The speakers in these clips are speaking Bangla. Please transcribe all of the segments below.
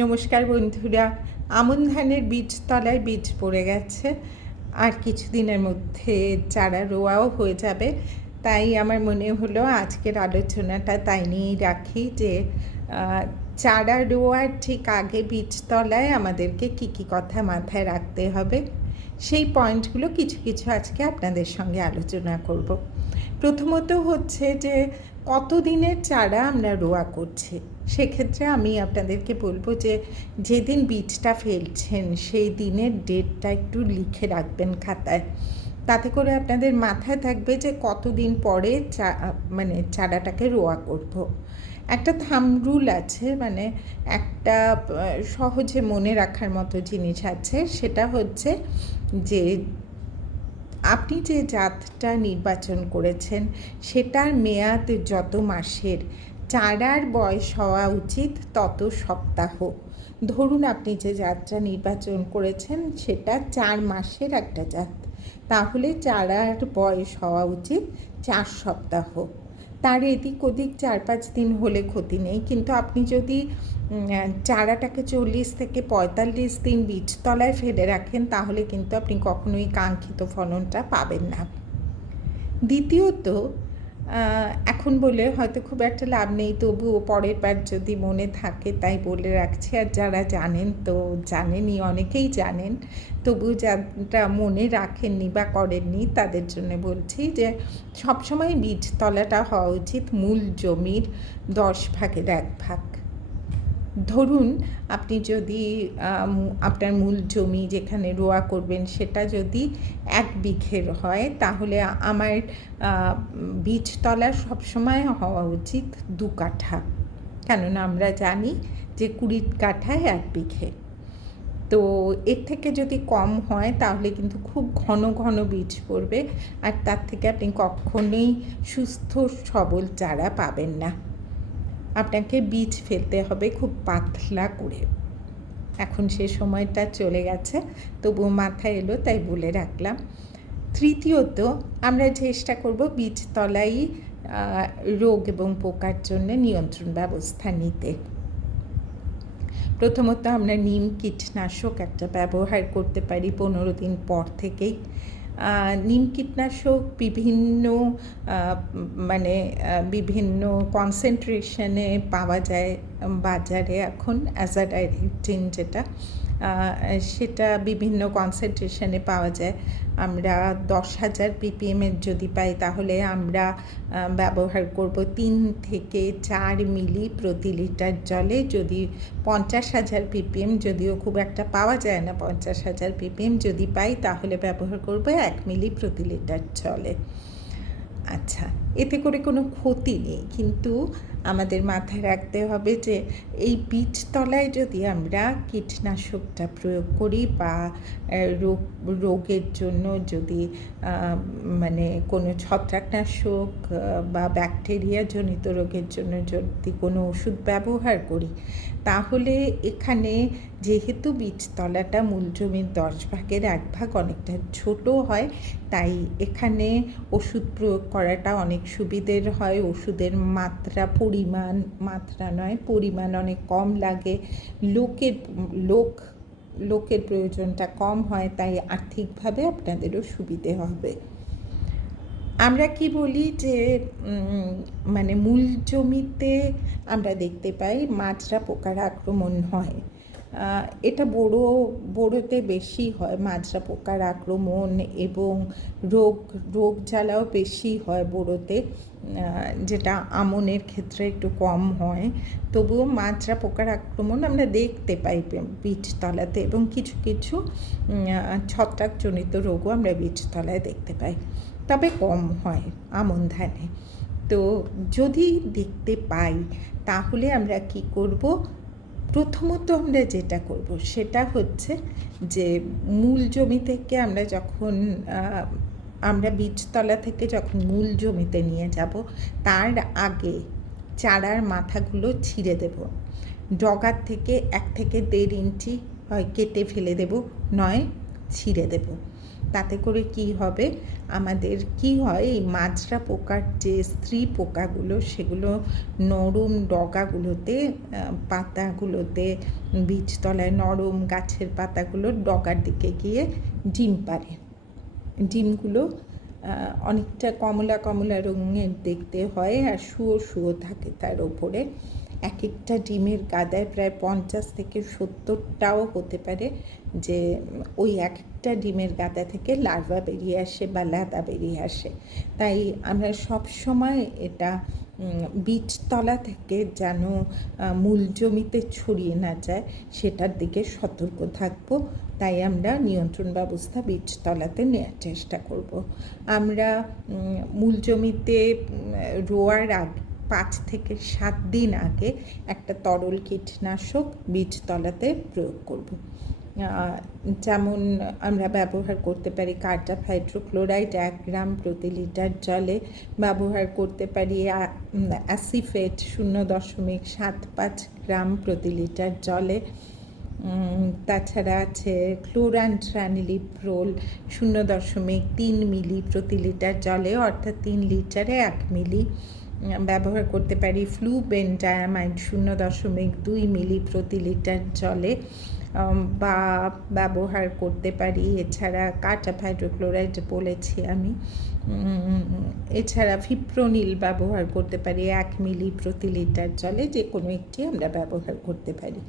নমস্কার বন্ধুরা। আমন ধানের বীজ তলায় বীজ পড়ে গেছে। আর কিছুদিনের মধ্যে চারা রোয়াও হয়ে যাবে। তাই আমার মনে হলো আজকের আলোচনাটা তাই নিয়েই রাখি যে চারা রোয়ার ঠিক আগে বীজতলায় আমাদেরকে কী কী কথা মাথায় রাখতে হবে। সেই পয়েন্টগুলো কিছু কিছু আজকে আপনাদের সঙ্গে আলোচনা করব। প্রথমত হচ্ছে যে কত দিনের চারা আমরা রোয়া করছি? সেক্ষেত্রে আমি আপনাদেরকে বলব যে, যেদিন বীজটা ফেলছেন, সেই দিনের ডেটটা একটু লিখে রাখবেন খাতায়। তাতে করে আপনাদের মাথায় থাকবে যে, কতদিন পরে চা মানে চারাটাকে রোয়া করব। একটা থাম রুল আছে মানে একটা সহজে মনে রাখার মতো জিনিস আছে, সেটা হচ্ছে যে আপনি যে জাতটা নির্বাচন করেছেন, সেটার মেয়াদ যত মাসের, চারার বয়স হওয়া উচিত তত সপ্তাহ। ধরুন আপনি যে জাতটা নির্বাচন করেছেন, সেটা চার মাসের একটা জাত। তাহলে চারার বয়স হওয়া উচিত চার সপ্তাহ। তার এদিক ওদিক চার পাঁচ দিন হলে ক্ষতি নেই। কিন্তু আপনি যদি চারাটাকে চল্লিশ থেকে পঁয়তাল্লিশ দিন বীজতলায় ফেলে রাখেন, তাহলে কিন্তু আপনি কখনোই কাঙ্ক্ষিত ফলনটা পাবেন না। দ্বিতীয়ত এখন বলে হয়তো খুব একটা লাভ নেই, তবুও পরের বার যদি মনে থাকে তাই বলে রাখছি। আর যারা জানেন তো জানেনই, অনেকেই জানেন। তবু যারা মনে রাখেননি বা করেননি তাদের জন্য বলছি যে সবসময় বীজতলাটা হওয়া উচিত, মূল জমির দশ ভাগের এক ভাগ। ধরুন আপনি যদি আপনার মূল জমি যেখানে রোয়া করবেন সেটা যদি এক বিঘের হয়, তাহলে আমার বীজতলা সবসময় হওয়া উচিত দু কাঠা। কেননা আমরা জানি যে কুড়ি কাঠায় এক বিঘে। তো এর থেকে যদি কম হয়, তাহলে কিন্তু খুব ঘন ঘন বীজ পড়বে। আর তার থেকে আপনি কখনোই সুস্থ সবল চারা পাবেন না। আপনাকে বীজ ফেলতে হবে খুব পাতলা করে। এখন সে সময়টা চলে গেছে, তবুও মাথায় এলো তাই বলে রাখলাম। তৃতীয়ত, আমরা চেষ্টা করব বীজতলাই রোগ এবং পোকার জন্য নিয়ন্ত্রণ ব্যবস্থা নিতে। প্রথমত আমরা নিম কীটনাশক একটা ব্যবহার করতে পারি পনেরো দিন পর থেকেই। নিম কীটনাশক বিভিন্ন মানে বিভিন্ন কনসেন্ট্রেশনে পাওয়া যায় বাজারে এখন অ্যাজাডাইটিন যেটা। সেটা বিভিন্ন কনসেন্ট্রেশনে পাওয়া যায়। আমরা দশ হাজার পিপিএমের যদি পাই, তাহলে আমরা ব্যবহার করব তিন থেকে চার মিলি প্রতি লিটার জলে। যদি পঞ্চাশ হাজার পিপিএম যদিও খুব একটা পাওয়া যায় না, পঞ্চাশ হাজার পিপিএম যদি পাই, তাহলে ব্যবহার করব এক মিলি প্রতি লিটার জলে। আচ্ছা এতে করে কোনো ক্ষতি নেই। কিন্তু আমাদের মাথায় রাখতে হবে যে এই বীজতলায় যদি আমরা কীটনাশকটা প্রয়োগ করি বা রোগ, রোগের জন্য যদি মানে কোনো ছত্রাকনাশক বা ব্যাকটেরিয়া জনিত রোগের জন্য যদি কোনো ওষুধ ব্যবহার করি, তাহলে এখানে যেহেতু বীজতলাটা মূল জমির দশ ভাগের এক ভাগ, অনেকটা ছোট হয়, তাই এখানে ওষুধ প্রয়োগ করাটা অনেক সুবিধের হয়। ওষুধের মাত্রা, পরিমাণ, মাত্রা নয়, পরিমাণ অনেক কম লাগে। লোকের, লোক, লোকের প্রয়োজনটা কম হয়, তাই আর্থিকভাবে আপনাদেরও সুবিধে হবে। আমরা কি বলি যে মানে মূল জমিতে আমরা দেখতে পাই মাজরা পোকার আক্রমণ হয়। এটা বড়, বড়োতে বেশি হয়, মাজরা পোকার আক্রমণ এবং রোগ রোগ জ্বালাও বেশি হয় বড়োতে যেটা আমনের ক্ষেত্রে একটু কম হয়। তবুও মাজরা পোকার আক্রমণ আমরা দেখতে পাই বীজতলাতে এবং কিছু কিছু ছত্রাকজনিত রোগও আমরা বীজতলায় দেখতে পাই। তবে কম হয় আমন ধানে। তো যদি দেখতে পাই, তাহলে আমরা কি করব? প্রথমত আমরা যেটা করব সেটা হচ্ছে যে মূল জমি থেকে আমরা যখন আমরা বীজতলা থেকে যখন মূল জমিতে নিয়ে যাব, তার আগে চারার মাথাগুলো ছিঁড়ে দেব। ডগার থেকে এক থেকে দেড় ইঞ্চি হয় কেটে ফেলে দেব, নয় ছিঁড়ে দেব। তাতে করে কি হবে? আমাদের কি হয়? এই মাজরা পোকার যে স্ত্রী পোকাগুলো, সেগুলো নরম ডগাগুলোতে পাতাগুলোতে, বীজতলায় নরম গাছের পাতাগুলোর ডগার দিকে গিয়ে ডিম পারে ডিমগুলো অনেকটা কমলা কমলা রঙের দেখতে হয় আর শুয়ো শুয়ো থাকে তার ওপরে। এক একটা ডিমের গাদায় প্রায় পঞ্চাশ থেকে সত্তরটাও হতে পারে যে, ওই এক একটা ডিমের গাদা থেকে লার্ভা বেরিয়ে আসে বা লাদা বেরিয়ে আসে। তাই আমরা সব সময় এটা বীজতলা থেকে যেন মূল জমিতে ছড়িয়ে না যায়, সেটার দিকে সতর্ক থাকব। তাই আমরা নিয়ন্ত্রণ ব্যবস্থা বীজতলাতে নেওয়ার চেষ্টা করব। আমরা মূল জমিতে রোয়ার আগে, পাঁচ থেকে সাত দিন আগে একটা তরল কীটনাশক বীজতলাতে প্রয়োগ করব। যেমন আমরা ব্যবহার করতে পারি কার্টাফ হাইড্রোক্লোরাইড এক গ্রাম প্রতি লিটার জলে ব্যবহার করতে পারি অ্যাসিফেট শূন্য দশমিক সাত পাঁচ গ্রাম প্রতি লিটার জলে। তাছাড়া আছে ক্লোরান ট্রানিলিপ্রোল শূন্য দশমিক তিন মিলি প্রতি লিটার জলে, অর্থাৎ তিন লিটারে এক মিলি। ব্যবহার করতে পারি ফ্লু বেনজায়ামাইড শূন্য দশমিক দুই মিলি প্রতি লিটার জলে। বা ব্যবহার করতে পারি। এছাড়া কাটা হাইড্রোক্লোরাইড বলেছি আমি। এছাড়া ফিপ্রোনিল ব্যবহার করতে পারি। এক মিলি প্রতি লিটার জলে যে কোনো একটি আমরা ব্যবহার করতে পারি।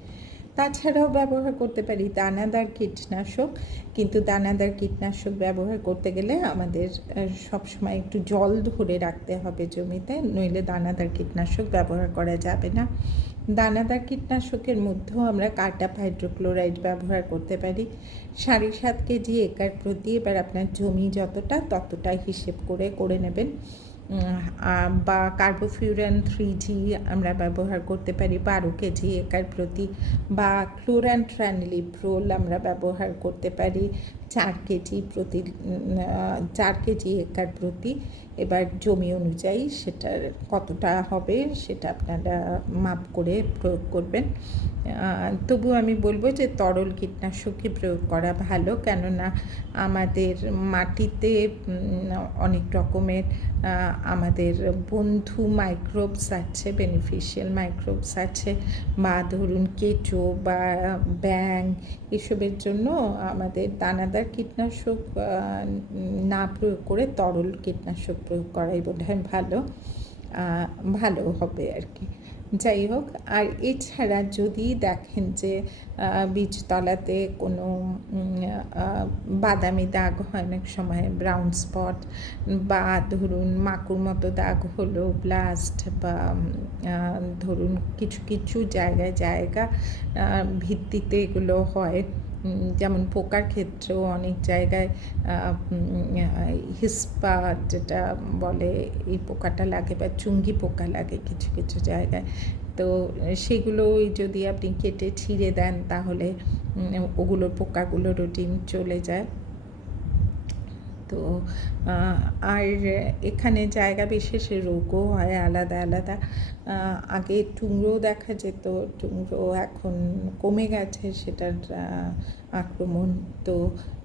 তাছাড়াও ব্যবহার করতে পারি দানাদার কীটনাশক, কিন্তু দানাদার কীটনাশক ব্যবহার করতে গেলে আমাদের সবসময় একটু জল ধরে রাখতে হবে জমিতে, নইলে দানাদার কীটনাশক ব্যবহার করা যাবে না। দানাদার কীটনাশকের মধ্যেও আমরা কার্টাপ হাইড্রোক্লোরাইড ব্যবহার করতে পারি। সাড়ে সাত কেজি একার প্রতি এবার আপনার জমি যতটা, ততটাই হিসেব করে করে নেবেন। বা কার্বোফিউরান থ্রি জি আমরা ব্যবহার করতে পারি বারো কেজি একার প্রতি, বা ক্লোরান ট্রানলিপ্রোল আমরা ব্যবহার করতে পারি চার কেজি প্রতি চার কেজি একার প্রতি এবার জমি অনুযায়ী সেটার কতটা হবে সেটা আপনারা মাপ করে প্রয়োগ করবেন। তবু আমি বলব যে তরল কীটনাশকই প্রয়োগ করা ভালো কেননা আমাদের মাটিতে অনেক রকমের আমাদের বন্ধু মাইক্রোবস আছে বেনিফিশিয়াল মাইক্রোবস আছে বা ধরুন কেঁচো বা ব্যাং এসবের জন্য আমাদের দানাদার কীটনাশক না প্রয়োগ করে তরল কীটনাশক প্রয়োগ করাই বোধ হয় ভালো ভালো হবে আর কি। যাই হোক, আর এছাড়া যদি দেখেন যে বীজতলাতে কোনো বাদামি দাগ হয় অনেক সময় ব্রাউন স্পট বা ধরুন মাকুর মতো দাগ হলো ব্লাস্ট বা ধরুন কিছু কিছু জায়গায় জায়গা ভিত্তিতে এগুলো হয় যেমন পোকার ক্ষেত্রেও অনেক জায়গায় হিসপা যেটা বলে, এই পোকাটা লাগে বা চুঙ্গি পোকা লাগে কিছু কিছু জায়গায়। তো সেগুলোই যদি আপনি কেটে ছিঁড়ে দেন তাহলে ওগুলোর পোকাগুলোরও ডিম চলে যায়। তো আর এখানে জায়গা বিশেষে রোগও হয় আলাদা আলাদা। আগে টুংরো দেখা যেত টুংরো এখন কমে গেছে সেটার আক্রমণ। তো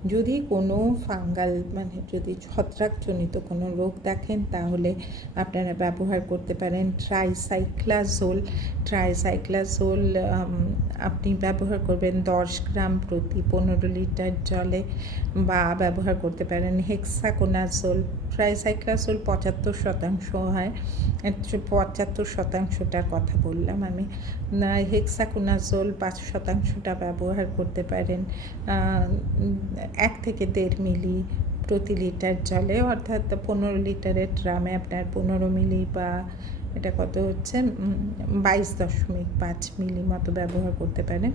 যদি কোনো ফাঙ্গাল মানে যদি ছত্রাকজনিত কোনো রোগ দেখেন, তাহলে আপনারা ব্যবহার করতে পারেন ট্রাইসাইক্লাজোল ট্রাইসাইক্লাজোল আপনি ব্যবহার করবেন দশ গ্রাম প্রতি পনেরো লিটার জলে বা ব্যবহার করতে পারেন হেক্সাকোনাজোল ট্রাইসাইক্লাজোল পঁচাত্তর শতাংশ হয়। পঁচাত্তর শতাংশটার কথা বললাম আমি। হেক্সাকোনাজোল পাঁচ শতাংশটা ব্যবহার করতে পারেন। এক থেকে দেড় মিলি প্রতি লিটার জলে, অর্থাৎ পনেরো লিটারের ড্রামে আপনার পনেরো মিলি বা এটা কত হচ্ছে? বাইশ দশমিক পাঁচ মিলি মতো ব্যবহার করতে পারেন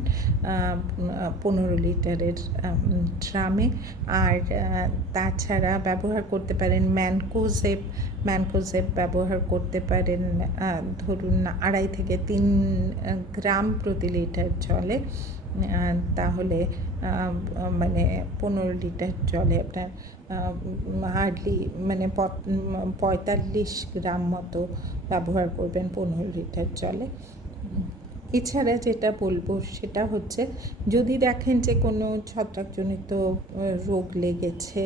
পনেরো লিটারের ড্রামে। আর তাছাড়া ব্যবহার করতে পারেন ম্যানকোজেপ ম্যানকোজেপ ব্যবহার করতে পারেন ধরুন আড়াই থেকে তিন গ্রাম প্রতি লিটার জলে। তাহলে মানে পনেরো লিটার জলে আপনার হার্ডলি মানে পঁয়তাল্লিশ গ্রাম মতো ব্যবহার করবেন পনেরো লিটার জলে। এছাড়া যেটা বলব সেটা হচ্ছে, যদি দেখেন যে কোনো ছত্রাকজনিত রোগ লেগেছে,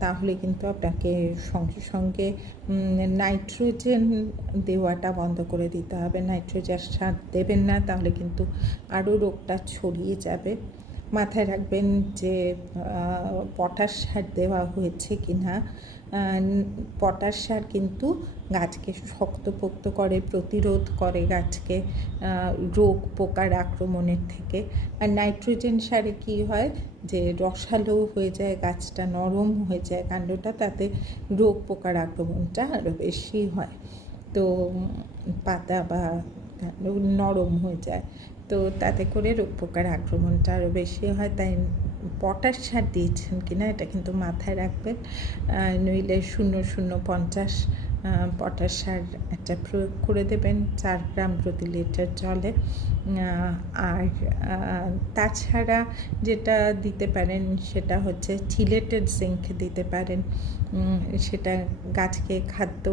তাহলে কিন্তু আপনাকে সঙ্গে সঙ্গে নাইট্রোজেন দেওয়াটা বন্ধ করে দিতে হবে। নাইট্রোজেন সার দেবেন না, তাহলে কিন্তু আরও রোগটা ছড়িয়ে যাবে। মাথায় রাখবেন যে পটাশ সার দেওয়া হয়েছে কি না পটাশ সার কিন্তু গাছকে শক্তপোক্ত করে, প্রতিরোধ করে গাছকে রোগ পোকার আক্রমণের থেকে। আর নাইট্রোজেন সারে কি হয় যে, রসালো হয়ে যায়, গাছটা নরম হয়ে যায় কাণ্ডটা, তাতে রোগ পোকার আক্রমণটা আরও বেশি হয়। তো পাতা বা নরম হয়ে যায়। তো তাতে করে রোগ পোকার আক্রমণটা আরও বেশি হয়। তাই পটাশ সার দিয়েছেন কিনা, এটা কিন্তু মাথায় রাখবেন। নইলে শূন্য শূন্য পঞ্চাশ পটাশ সার একটা প্রয়োগ করে দেবেন চার গ্রাম প্রতি লিটার জলে। আর তাছাড়া যেটা দিতে পারেন সেটা হচ্ছে চিলেটেড জিঙ্ক দিতে পারেন। সেটা গাছকে খাদ্য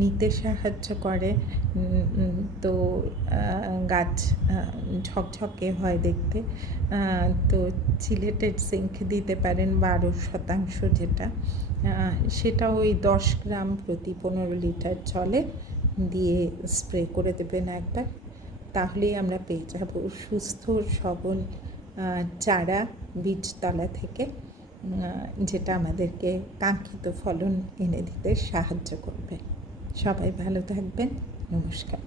নিতে সাহায্য করে। তো গাছ ঝকঝকে হয় দেখতে। তো চিলেটেড জিঙ্ক দিতে পারেন বারো শতাংশ যেটা। সেটা ওই দশ গ্রাম প্রতি পনেরো লিটার জলে দিয়ে স্প্রে করে দেবেন একবার। তাহলেই আমরা পেয়ে যাব। সুস্থ, সবল চারা বীজতলা থেকে যেটা আমাদেরকে কাঙ্ক্ষিত ফলন এনে দিতে সাহায্য করবে। সবাই ভালো থাকবেন। নমস্কার।